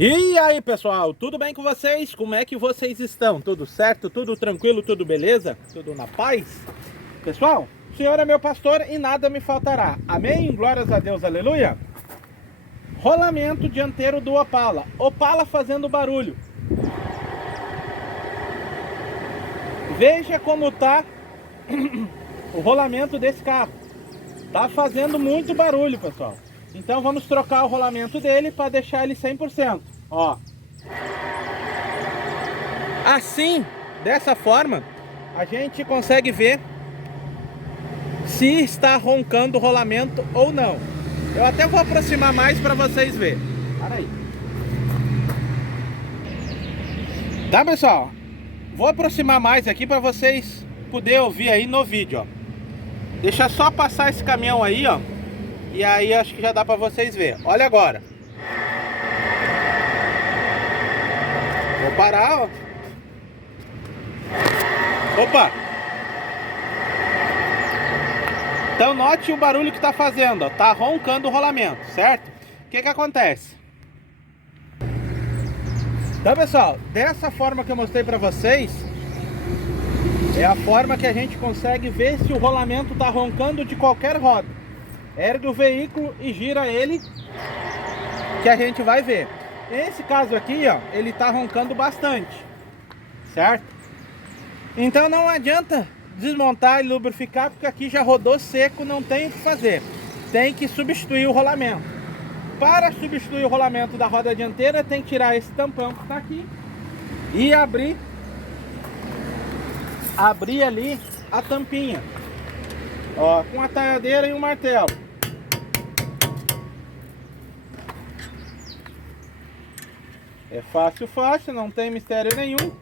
E aí, pessoal, tudo bem com vocês? Como é que vocês estão? Tudo certo? Tudo tranquilo? Tudo beleza? Tudo na paz? Pessoal, o Senhor é meu pastor e nada me faltará. Amém? Glórias a Deus, aleluia. Rolamento dianteiro do Opala. Opala fazendo barulho. Veja como tá o rolamento desse carro. Tá fazendo muito barulho, pessoal. Então vamos trocar o rolamento dele para deixar ele 100%. Ó. Assim, dessa forma, a gente consegue ver se está roncando o rolamento ou não. Eu até vou aproximar mais para vocês verem. Para aí. Tá, pessoal? Vou aproximar mais aqui para vocês poderem ouvir aí no vídeo, ó. Deixa só passar esse caminhão aí, ó. E aí acho que já dá para vocês verem. Olha agora. Vou parar, ó. Opa! Então note o barulho que tá fazendo, ó. Tá roncando o rolamento, certo? O que que acontece? Então, pessoal, dessa forma que eu mostrei para vocês, é a forma que a gente consegue ver se o rolamento tá roncando de qualquer roda. Ergue o veículo e gira ele, que a gente vai ver. Nesse caso aqui, ó, ele tá roncando bastante, certo? Então não adianta desmontar e lubrificar, porque aqui já rodou seco, não tem o que fazer. Tem que substituir o rolamento. Para substituir o rolamento da roda dianteira, tem que tirar esse tampão que está aqui e abrir ali a tampinha, ó, com a talhadeira e um martelo. É fácil, fácil, não tem mistério nenhum.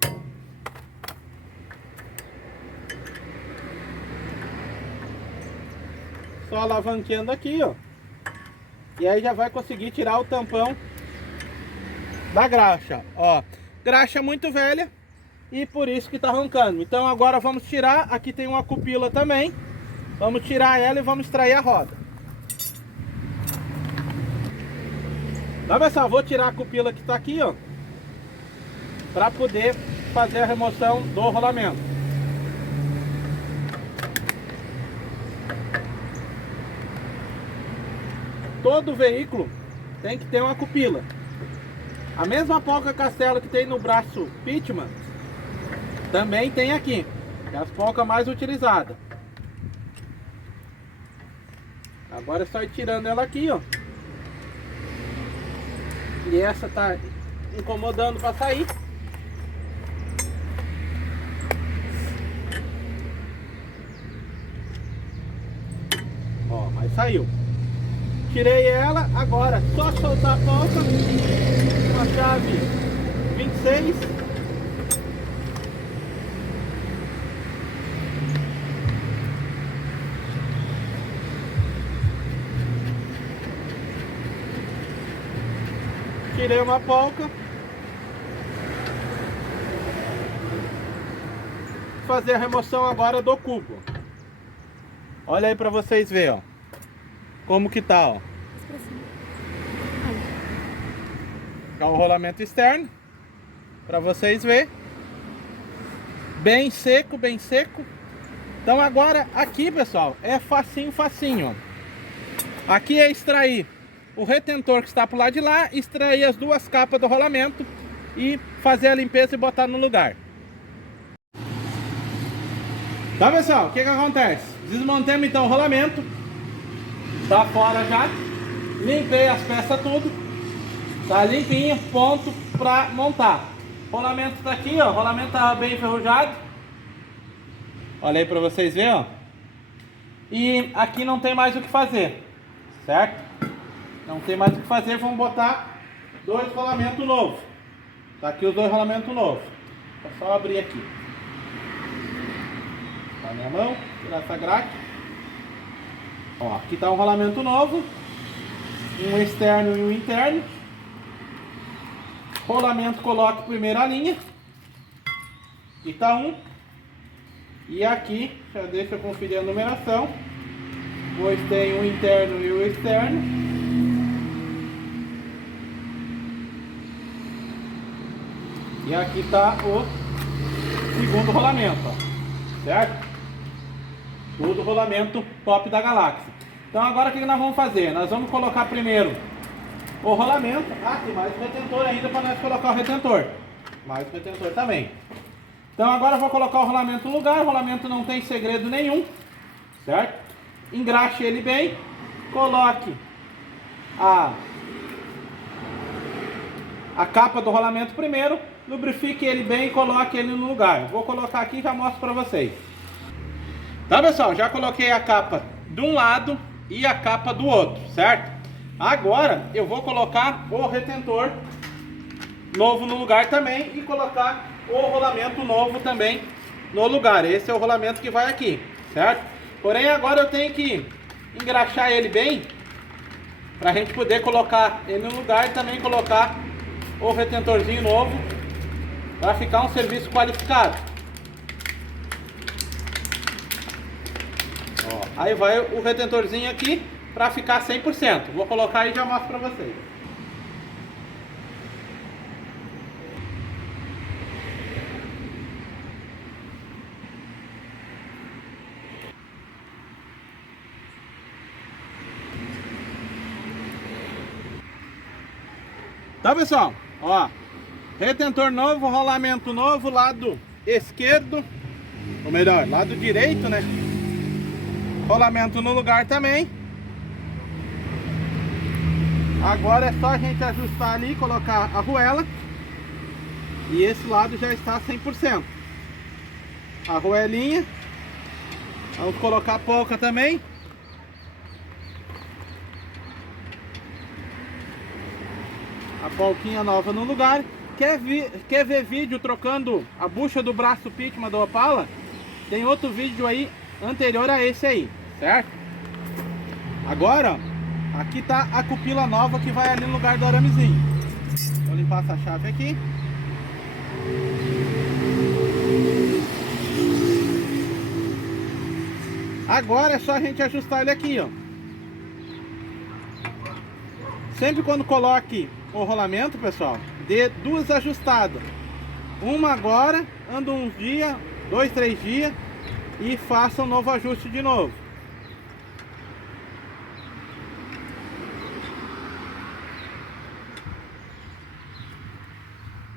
Só alavanqueando aqui, ó. E aí já vai conseguir tirar o tampão da graxa, ó. Graxa muito velha e por isso que tá roncando. Então agora vamos tirar, aqui tem uma cupila também. Vamos tirar ela e vamos extrair a roda. Tá, pessoal, vou tirar a cupila que tá aqui, ó, para poder fazer a remoção do rolamento. Todo veículo tem que ter uma cupila. A mesma polca Castelo que tem no braço Pitman, também tem aqui. É as polcas mais utilizadas. Agora é só ir tirando ela aqui, ó. E essa tá incomodando para sair. Ó, mas saiu. Tirei ela, agora só soltar a polca com a chave 26. Tirei uma polca. Fazer a remoção agora do cubo. Olha aí para vocês verem, ó. Como que tá, ó. É o rolamento externo, para vocês verem. Bem seco, bem seco. Então agora aqui, pessoal, é facinho, facinho, ó. Aqui é extrair o retentor que está pro lado de lá, extrair as duas capas do rolamento e fazer a limpeza e botar no lugar. Tá, pessoal, o que que acontece? Desmontamos então o rolamento. Tá fora já. Limpei as peças tudo. Tá limpinho, ponto pra montar. O rolamento tá aqui, ó. O rolamento tá bem enferrujado. Olha aí pra vocês verem, ó. E aqui não tem mais o que fazer, certo? Não tem mais o que fazer, vamos botar dois rolamentos novos. Tá aqui os dois rolamentos novos. É só abrir aqui. Tá a minha mão, tirar essa grade. Ó, aqui tá um rolamento novo, um externo e um interno. Rolamento, coloque primeira linha. Aqui tá um. E aqui, já deixa eu conferir a numeração. Pois tem o interno e o externo. E aqui está o segundo rolamento, ó, certo? Tudo rolamento top da galáxia. Então agora o que nós vamos fazer? Nós vamos colocar primeiro o rolamento. Ah, tem mais o retentor ainda para nós colocar o retentor. Mais o retentor também. Então agora eu vou colocar o rolamento no lugar. O rolamento não tem segredo nenhum, certo? Engraxe ele bem. Coloque a capa do rolamento primeiro. Lubrifique ele bem e coloque ele no lugar. Vou colocar aqui e já mostro para vocês. Tá, pessoal? Já coloquei a capa de um lado e a capa do outro, certo? Agora eu vou colocar o retentor novo no lugar também e colocar o rolamento novo também no lugar. Esse é o rolamento que vai aqui, certo? Porém agora eu tenho que engraxar ele bem para a gente poder colocar ele no lugar e também colocar o retentorzinho novo para ficar um serviço qualificado. Ó, aí vai o retentorzinho aqui para ficar 100%. Vou colocar aí e já mostro para vocês. Tá, pessoal? Ó, retentor novo, rolamento novo, lado esquerdo, ou melhor, lado direito, né? Rolamento no lugar também. Agora é só a gente ajustar ali, colocar a arruela. E esse lado já está 100%. A arruelinha. Vamos colocar a polca também. A polquinha nova no lugar. Quer ver vídeo trocando a bucha do braço Pitman do Opala? Tem outro vídeo aí anterior a esse aí, certo? Agora, ó, aqui tá a cupila nova que vai ali no lugar do aramezinho. Vou limpar essa chave aqui. Agora é só a gente ajustar ele aqui, ó. Sempre quando coloque o rolamento, pessoal, dê duas ajustadas. Uma agora, anda uns dias, 2, 3 dias e faça um novo ajuste de novo.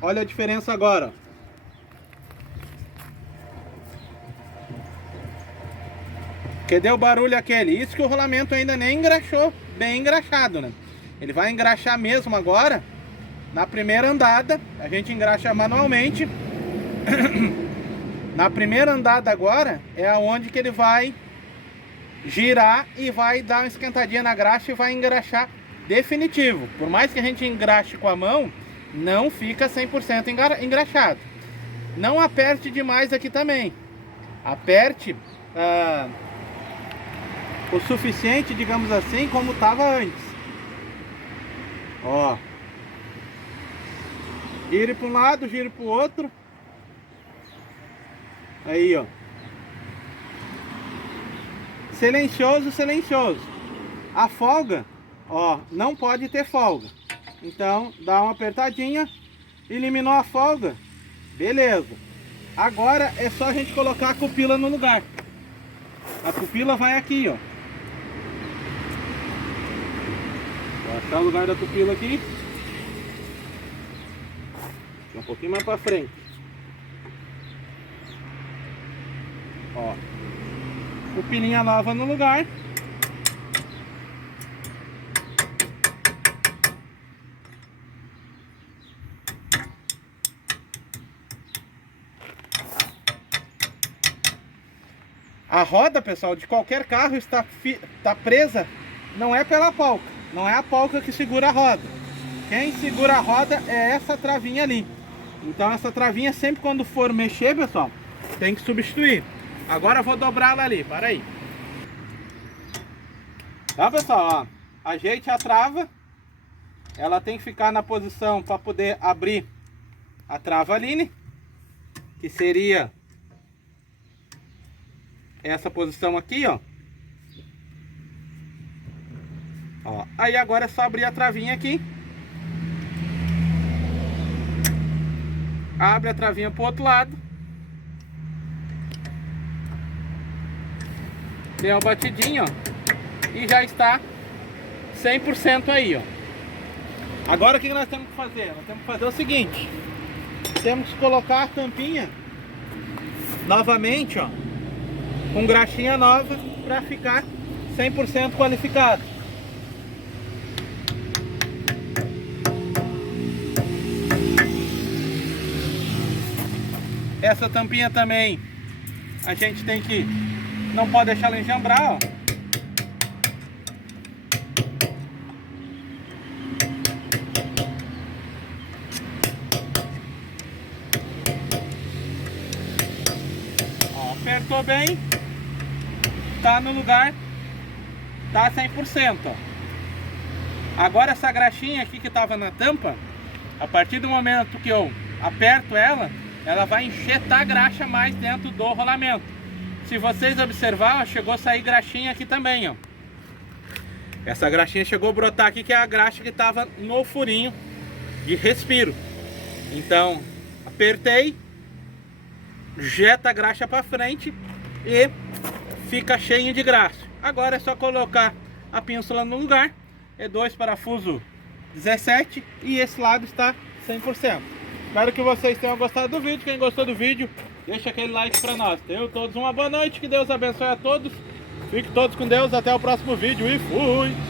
Olha a diferença agora. Que deu barulho aquele. Isso que o rolamento ainda nem engraxou, bem engraxado, né? Ele vai engraxar mesmo agora. Na primeira andada, a gente engraxa manualmente. Na primeira andada agora é aonde que ele vai girar e vai dar uma esquentadinha na graxa e vai engraxar definitivo. Por mais que a gente engraxe com a mão, não fica 100% engraxado. Não aperte demais aqui também. Aperte o suficiente, digamos assim, como estava antes. Ó. Gire para um lado, gire para o outro. Aí, ó. Silencioso, silencioso. A folga, ó, não pode ter folga. Então, dá uma apertadinha. Eliminou a folga. Beleza. Agora é só a gente colocar a cupila no lugar. A pupila vai aqui, ó. Vou achar o lugar da pupila aqui. Um pouquinho mais pra frente. Ó. Pupilinha nova no lugar. A roda, pessoal, de qualquer carro está presa, não é pela polca, não é a polca que segura a roda. Quem segura a roda é essa travinha ali. Então essa travinha, sempre quando for mexer, pessoal, tem que substituir. Agora eu vou dobrar ela ali, para aí. Tá, pessoal, ó, ajeite a trava. Ela tem que ficar na posição para poder abrir a trava ali, né? Que seria essa posição aqui, ó. Ó, aí agora é só abrir a travinha aqui. Abre a travinha pro outro lado. Tem uma batidinha, ó. E já está 100% aí, ó. Agora o que nós temos que fazer? Nós temos que fazer o seguinte. Temos que colocar a tampinha novamente, ó, com graxinha nova, para ficar 100% qualificado. Essa tampinha também a gente tem que, não pode deixar ela enjambrar, ó. Ó, apertou bem, tá no lugar, tá 100%, ó. Agora essa graxinha aqui que tava na tampa, a partir do momento que eu aperto ela, ela vai enxertar a graxa mais dentro do rolamento. Se vocês observar, ó, chegou a sair graxinha aqui também, ó. Essa graxinha chegou a brotar aqui, que é a graxa que estava no furinho de respiro. Então, apertei, jeta a graxa para frente e fica cheio de graxa. Agora é só colocar a pínsula no lugar. É 2 parafuso 17 e esse lado está 100%. Espero que vocês tenham gostado do vídeo. Quem gostou do vídeo, deixa aquele like para nós. Tenham todos uma boa noite, que Deus abençoe a todos. Fiquem todos com Deus, até o próximo vídeo e fui!